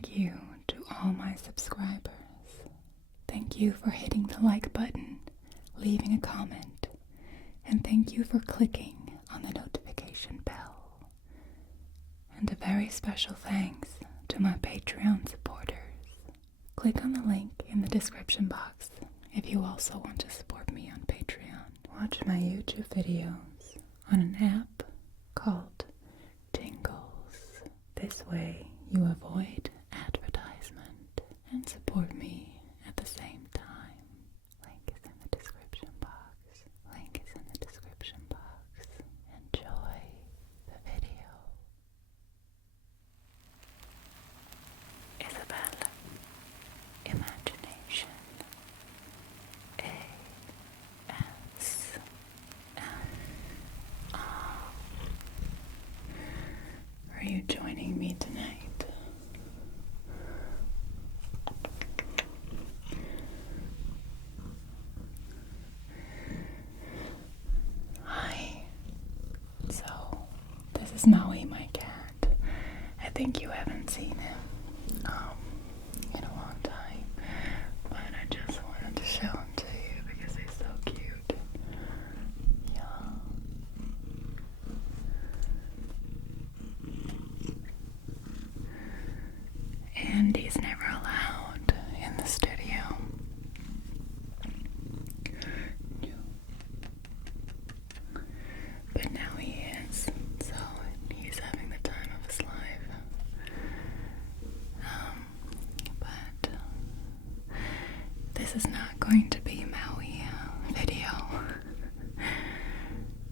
Thank you to all my subscribers. Thank you for hitting the like button, leaving a comment, and thank you for clicking on the notification bell. And a very special thanks to my Patreon supporters. Click on the link in the description box if you also want to support me on Patreon. Watch my YouTube videos on an app called Tingles. This way you avoid advertisement and support me at the same time. Link is in the description box. Link is in the description box. Enjoy the video. Isabel, imagination. Are you joining me tonight? Hi. So, this is Maui, my cat. I think you haven't seen him in a long time, but I just wanted to show him to you because he's so cute. Yeah. And he's never allowed in the studio. But now he is, so he's having the time of his life. But this is not going to be a Maui video.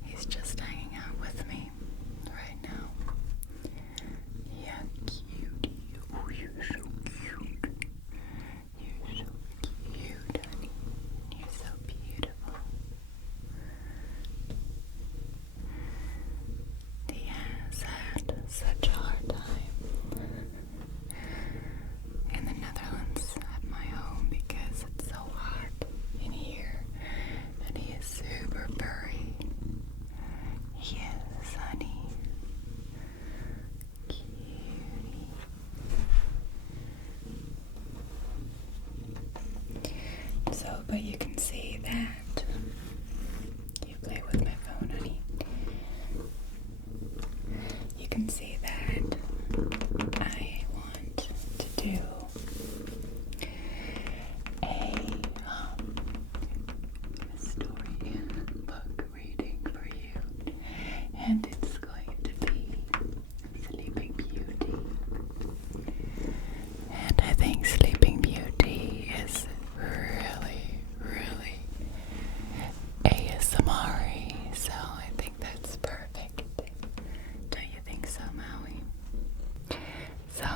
He's just hanging out with me right now. Yeah, cutie. Oh, you're so cute. You're so cute, honey. You're so beautiful. He has had such a hard time in the Netherlands at my home because it's so hot in here, and he is super purry. He is, honey. Cutie. So, but you can see that. You play with my phone, honey. You can see that I want to do a story book reading for you, and it's going to be Sleeping Beauty. And I think Sleeping Beauty is really, really ASMR-y, so I think that's perfect. Don't you think so, Maui? So,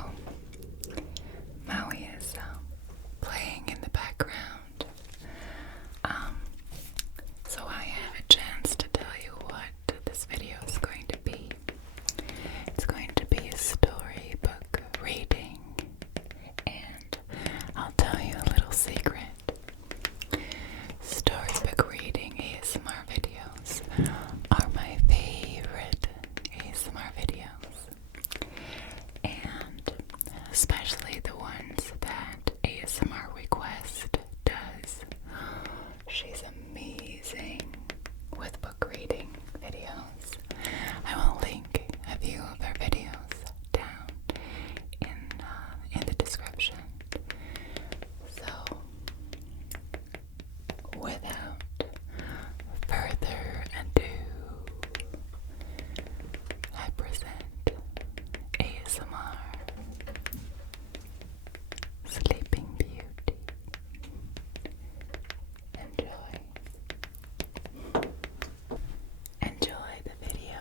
Maui is playing in the background. So I have a chance to tell you what this video is going to be. It's going to be a storybook reading, and I'll tell you a little secret. Storybook reading ASMR videos are my favorite ASMR videos, and especially the ones that ASMRrequests does. She's amazing with book reading videos. I will link a few of her videos down in the description. So, without further ado, I present ASMR Sleeping Beauty. Enjoy. Enjoy the video.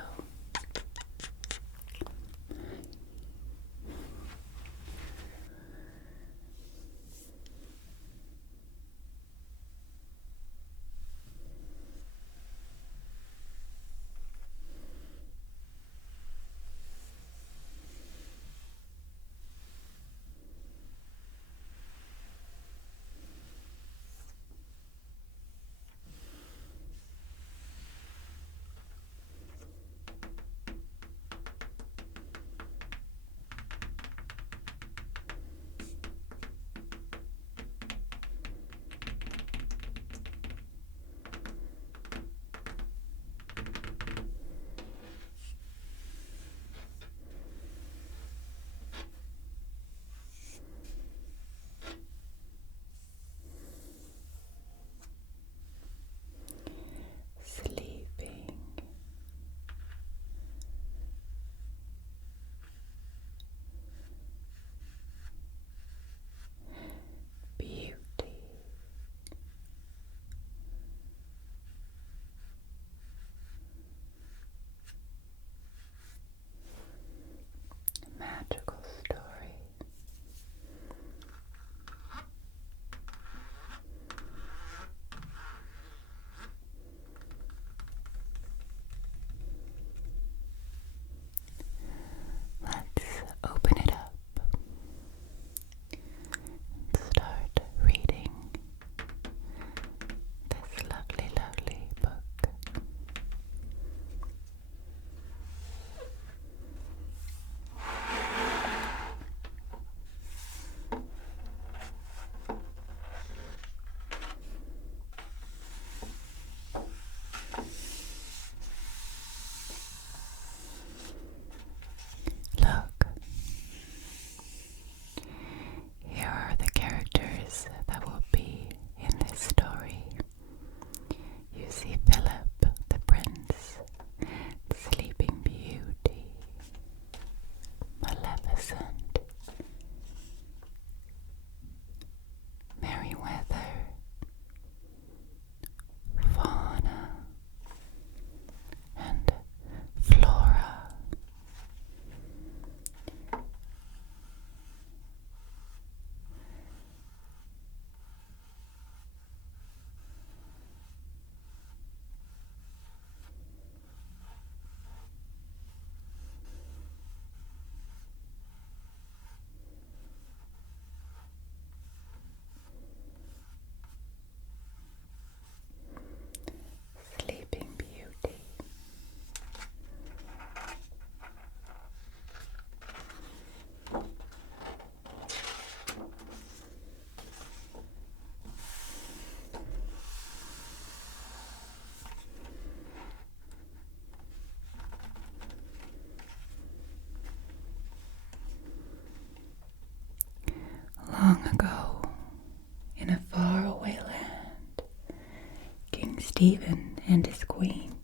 Stephen and his queen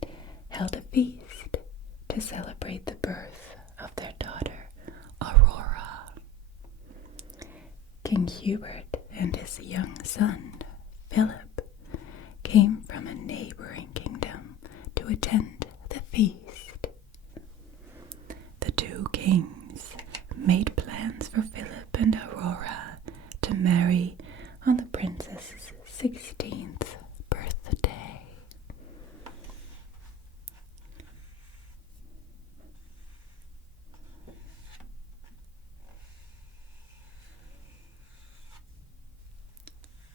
held a feast to celebrate the birth of their daughter, Aurora. King Hubert and his young son, Philip, came from a neighboring kingdom to attend the feast. The two kings made plans for Philip and Aurora to marry on the princess's 16th birthday.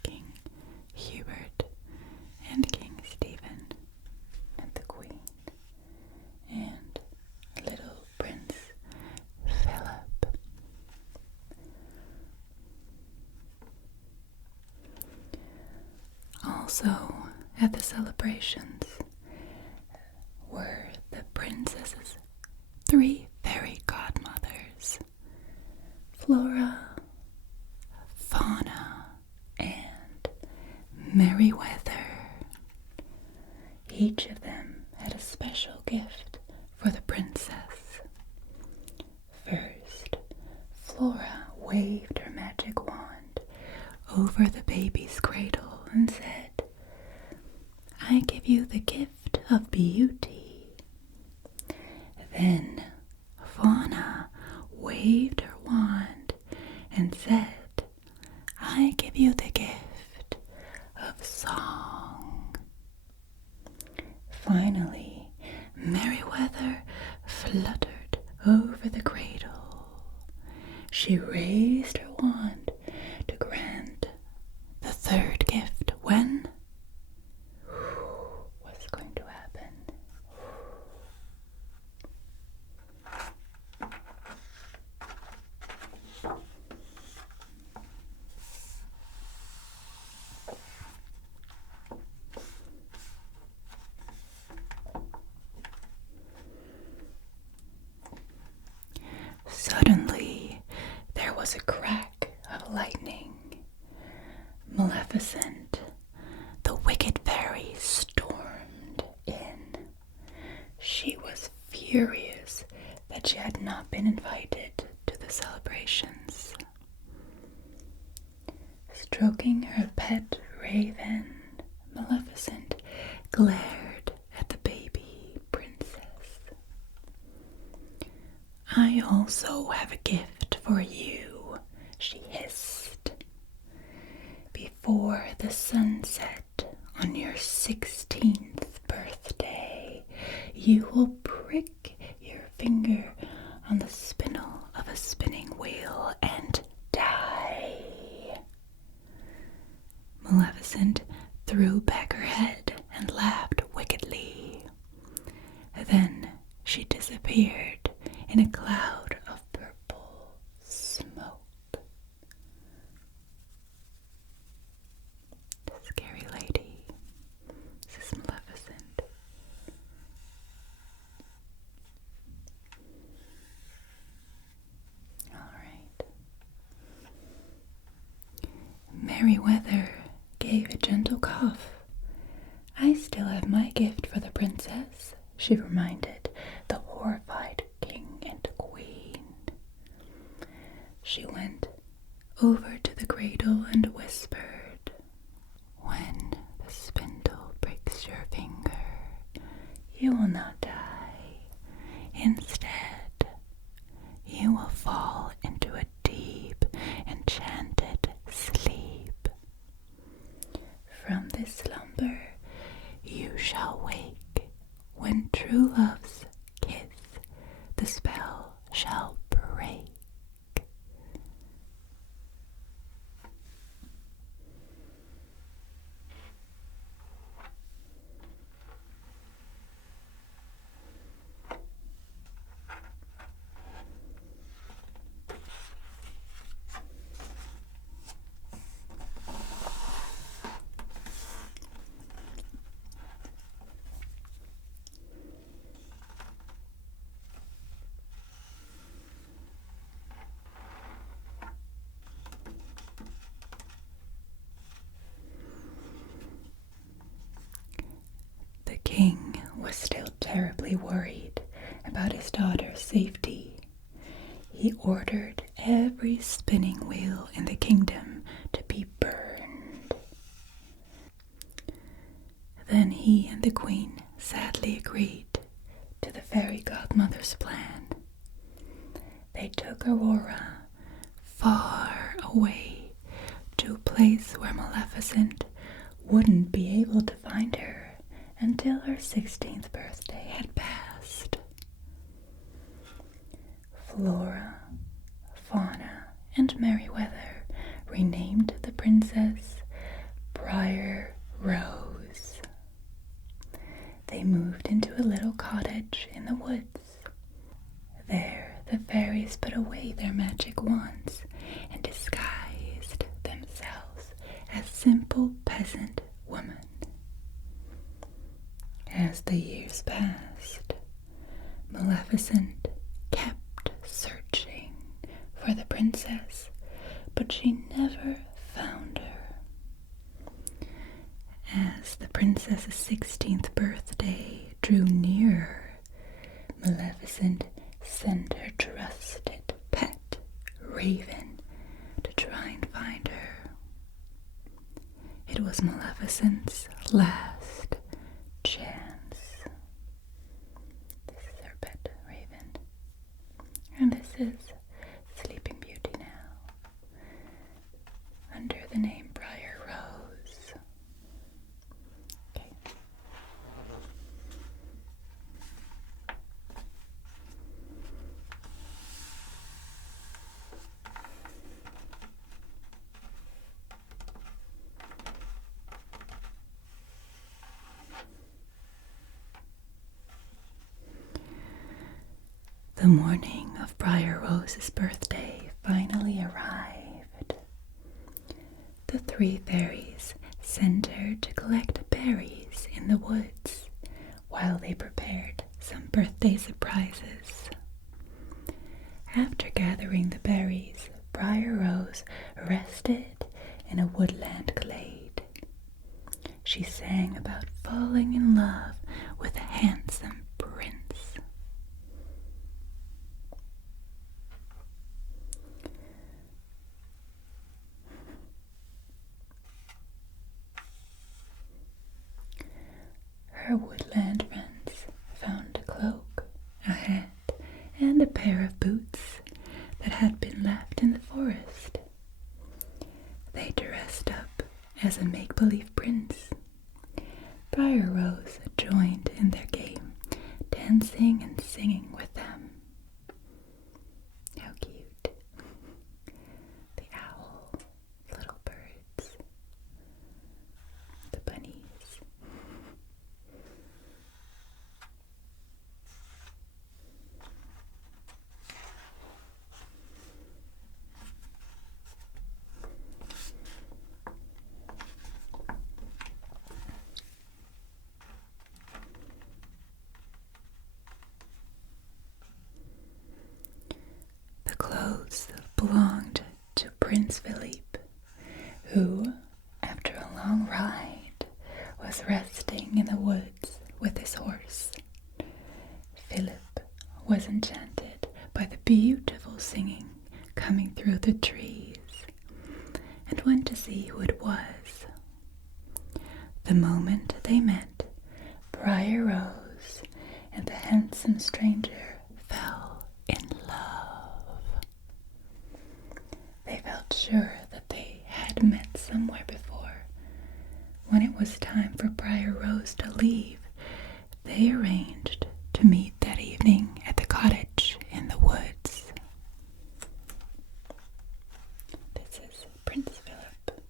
King Hubert and King Stephen and the Queen and little Prince Philip. Also at the celebrations were the princess's three fairy godmothers, Flora, Fauna, and Merryweather. Each of them had a special gift for the princess. First, Flora waved her magic wand over the baby's cradle and said, "I give you the gift of beauty." Then Fauna waved her wand and said, "I give you the gift of song." Finally, Merryweather fluttered over the cradle. She raised her wand to grant the third gift when... What's going to happen? Suddenly, there was a crack of lightning. Maleficent, the wicked fairy, stormed in. She was furious that she had not been invited to the celebrations. Stroking her pet raven, Maleficent glared at the baby princess. "I also have a gift for you," she hissed. "Before the sunset on your 16th birthday, you will prick your finger on the spindle of a spinning wheel and die." Maleficent threw back her head and laughed wickedly. Then she disappeared in a cloud of purple smoke. The scary lady. This is Maleficent. Alright. Merryweather gave a gentle cough. "I still have my gift for the princess," she reminded the horrified king and queen. She went over to the cradle and whispered, "When the spindle pricks your finger, you will not die. Instead, you will fall into a deep, enchanted sleep. From this slumber, you shall wake when true love's kiss the spell shall break." worried about his daughter's safety, he ordered every spinning wheel in the kingdom to be burned. Then he and the queen sadly agreed to the fairy godmother's plan. They took Aurora far away to a place where Maleficent wouldn't be able to find her until her 16th birthday had passed. Flora, Fauna, and Merryweather renamed the princess Briar Rose. They moved into a little cottage in the woods. There, the fairies put away their magic wands and disguised themselves as simple peasant women. As the years passed, Maleficent kept searching for the princess, but she never found her. As the princess's 16th birthday drew nearer, Maleficent sent her trusted pet, Raven, to try and find her. It was Maleficent's last chance. This is her pet, Raven. And this is Sleeping Beauty now, under the name Briar Rose. Okay. The morning of Briar Rose's birthday finally arrived. The three fairies sent her to collect berries in the woods while they prepared some birthday surprises. After gathering the berries, Briar Rose rested in a woodland glade. She sang about falling in love with a handsome prince. Her woodland friends found a cloak, a hat, and a pair of boots that had been left in the forest. They dressed up as a make-believe prince. Briar Rose joined in their game, dancing and singing with them. How cute. The owl, little birds, the bunnies. The clothes belonged to Prince Philippe, who, after a long ride, was resting in the woods with his horse. Philip was enchanted by the beautiful singing coming through the trees and went to see who it was. The moment they met, Briar Rose and the handsome stranger fell in love. They felt sure that they had met somewhere before. When it was time for Briar Rose to leave, they arranged to meet that evening at the cottage in the woods. This is Prince Philip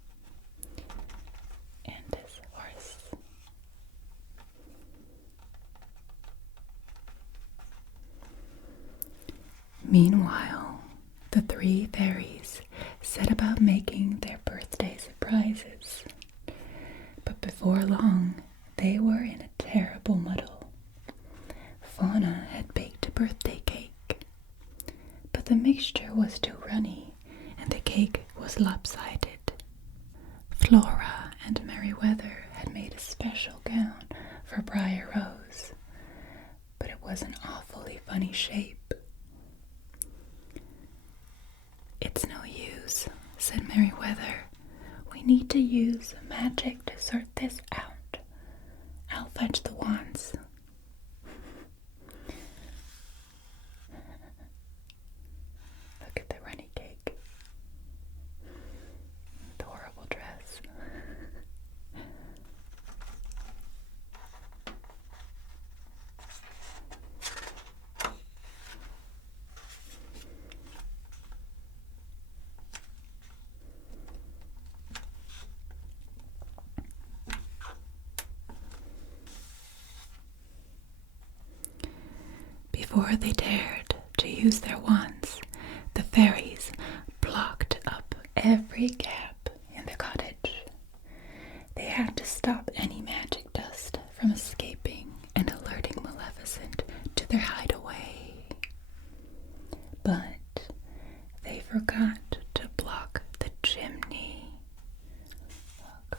and his horse. Meanwhile, the three fairies set about making their birthday surprises. But before long, they were in a terrible muddle. Fauna had baked a birthday cake, but the mixture was too runny and the cake was lopsided. Flora and Merryweather had made a special gown for Briar Rose, but it Merriweather, we need to use magic to sort this out. I'll fetch the wands. Look at the runny cake. The horrible dress. Before they dared to use their wands, the fairies blocked up every gap in the cottage. They had to stop any magic dust from escaping and alerting Maleficent to their hideaway. But they forgot to block the chimney. Look,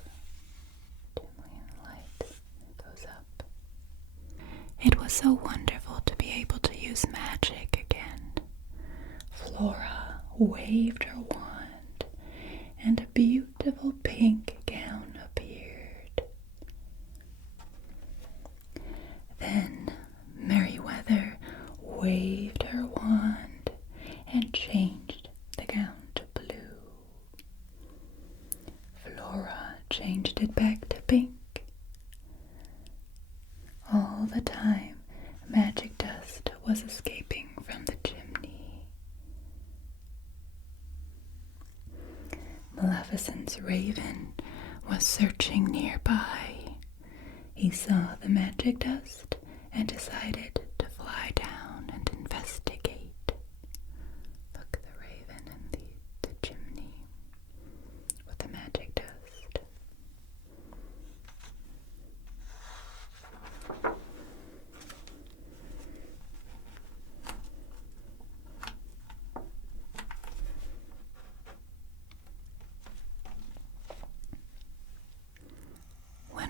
dimly in the light goes up. It was so wonderful to be able to use magic again. Flora waved her wand, and a beautiful pink gown appeared. Then Merriweather waved her wand and changed the gown to blue. Flora changed it back to pink. All the time, magic dust was escaping from the chimney. Maleficent's raven was searching nearby. He saw the magic dust and decided to fly down and investigate. Look, the raven and the chimney with the magic dust.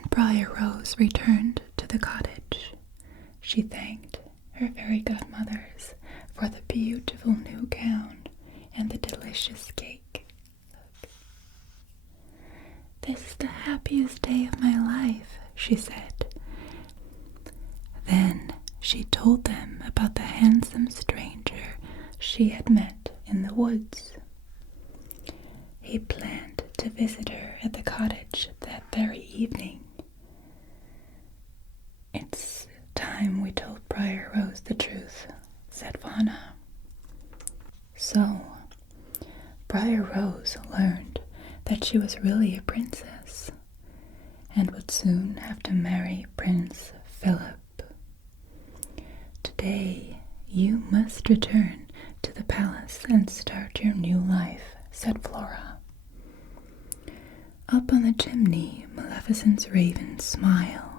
Briar Rose returned to the cottage. She thanked her fairy godmothers for the beautiful new gown and the delicious cake. Look. "This is the happiest day of my life," she said. Then she told them about the handsome stranger she had met in the woods. He planned to visit her at the cottage that very evening. "It's time we told Briar Rose the truth," said Fauna. So, Briar Rose learned that she was really a princess and would soon have to marry Prince Philip. "Today, you must return to the palace and start your new life," said Flora. Up on the chimney, Maleficent's raven smiled.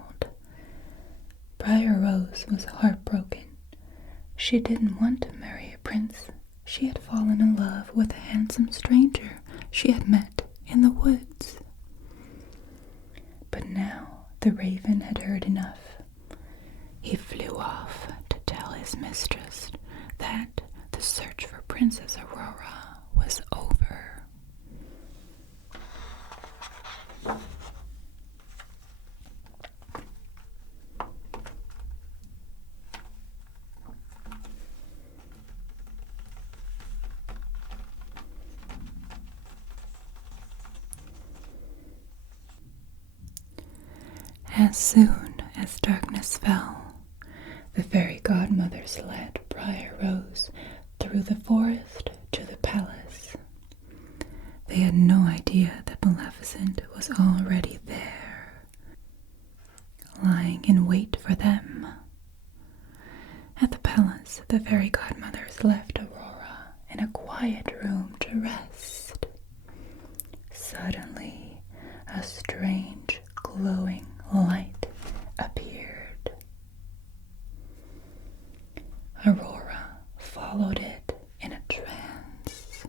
Briar Rose was heartbroken. She didn't want to marry a prince. She had fallen in love with a handsome stranger she had met in the woods. But now the raven had heard enough. He flew off to tell his mistress that the search for Princess Aurora was over. As soon as darkness fell, the fairy godmothers led Briar Rose through the forest to the palace. They had no idea that Maleficent was already there, lying in wait for them. At the palace, the fairy godmothers left Aurora in a quiet room to rest. Suddenly, a strange, glowing light appeared. Aurora followed it in a trance.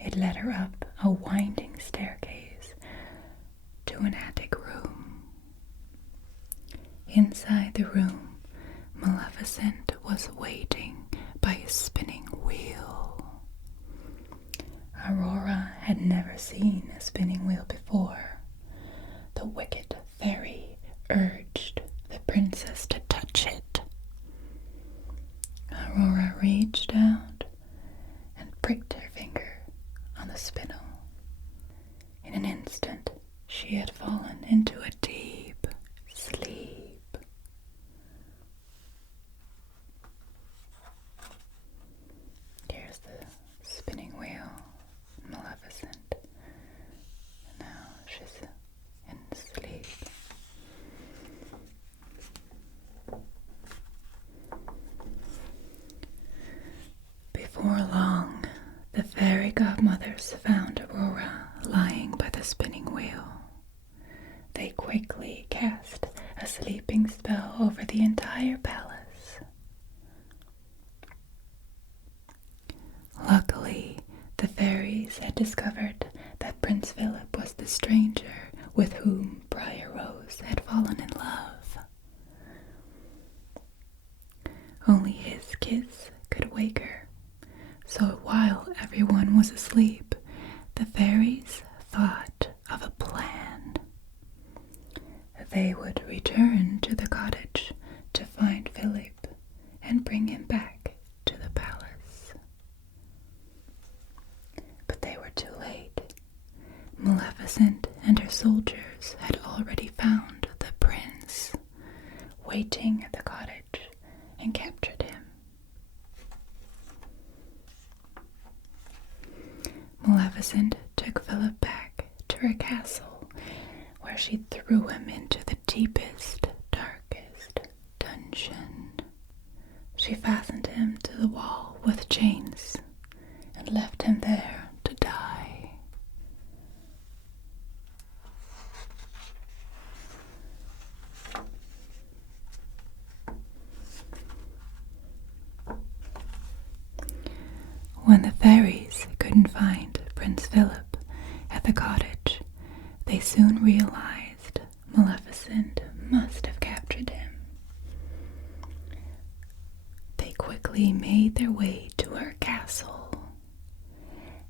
It led her up a winding staircase to an attic room. Inside the room, Maleficent was waiting by a spinning wheel. Aurora had had never seen a spinning wheel before. The wicked fairy urged the princess to touch it. Aurora reached out and pricked her finger on the spindle. In an instant, she had fallen into a deep sleep. Here's the spinning wheel, Maleficent. Now she's in sleep. Before long, the fairy godmothers found Aurora lying by the spinning wheel. They quickly cast a sleeping spell over the entire palace. Luckily, the fairies had discovered that Prince Philip was the stranger with whom Briar Rose had fallen in love. Only his kiss could wake her, so while everyone was asleep, the fairies thought of a plan. They would return to the cottage to find Philip and bring him back to the palace. But they were too late. Maleficent and her soldiers had already found the prince, waiting at the cottage, and captured him. Maleficent took Philip back to her castle, where she threw him into the deepest, darkest dungeon. She fastened him to the wall with chains and left him there to die. When the fairies couldn't find Prince Philip at the cottage, they soon realized Maleficent must have captured him. They quickly made their way to her castle.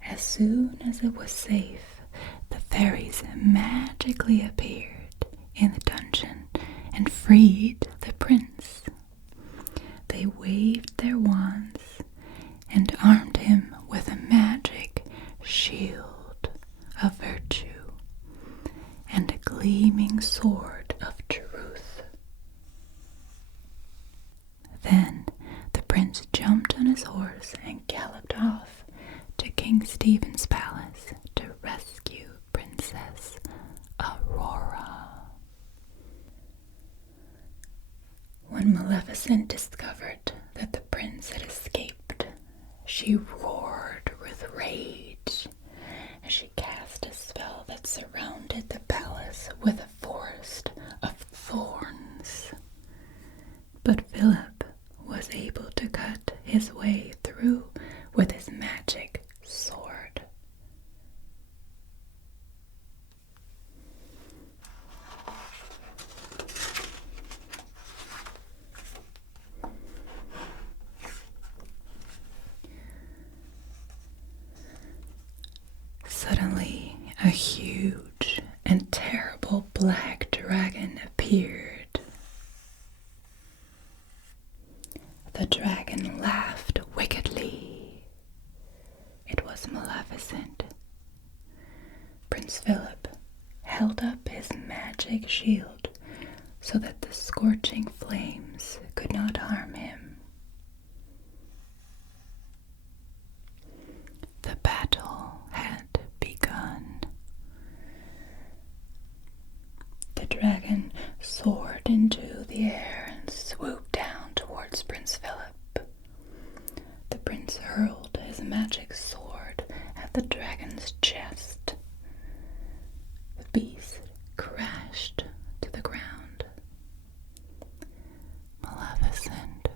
As soon as it was safe, the fairies magically appeared in the dungeon and freed the prince. They waved their wands and armed him with a magic shield of virtue and a gleaming sword of truth. Then the prince jumped on his horse and galloped off to King Stephen's palace to rescue Princess Aurora. When Maleficent discovered that the prince had escaped, she roared with rage as she cast a spell that surrounded the palace with a forest of thorns. But Philip was able to cut his way through with his magic sword. Suddenly, a huge and terrible black dragon appeared. The dragon laughed wickedly. It was Maleficent. Prince Philip held up his magic shield so that the scorching flames could not harm him. The battle had begun. The dragon soared into the air and swooped down towards Prince Philip. The prince hurled his magic sword at the dragon's chest. The beast crashed to the ground. Maleficent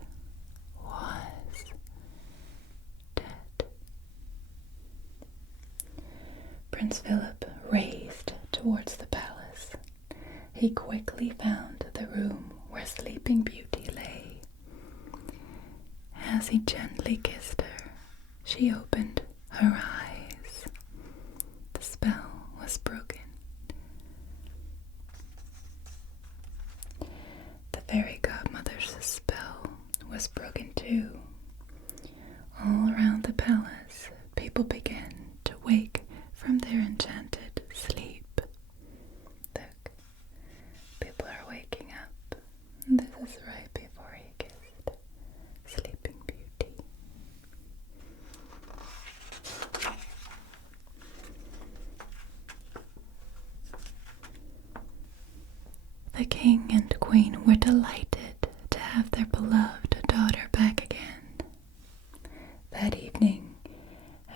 was dead. Prince Philip raced towards the palace. He quickly found the room where Sleeping Beauty lay. As he gently kissed her, she opened her eyes. begin to wake from their enchanted sleep. Look, people are waking up. This is right before he kissed Sleeping Beauty. The king and queen were delighted to have their beloved daughter back again. That evening,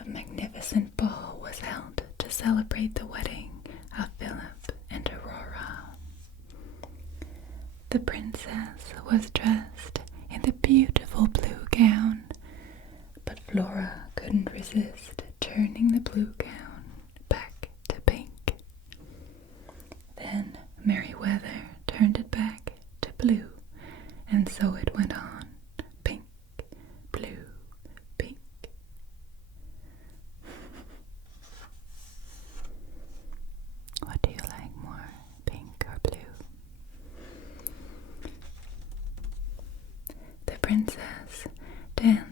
a magnificent ball was held to celebrate the wedding of Philip and Aurora. The princess was dressed in the beautiful blue gown, but Flora couldn't resist turning the blue gown back to pink. Then Merryweather turned it back to blue, and so it went on. Pink, blue, pink. What do you like more, pink or blue? The princess danced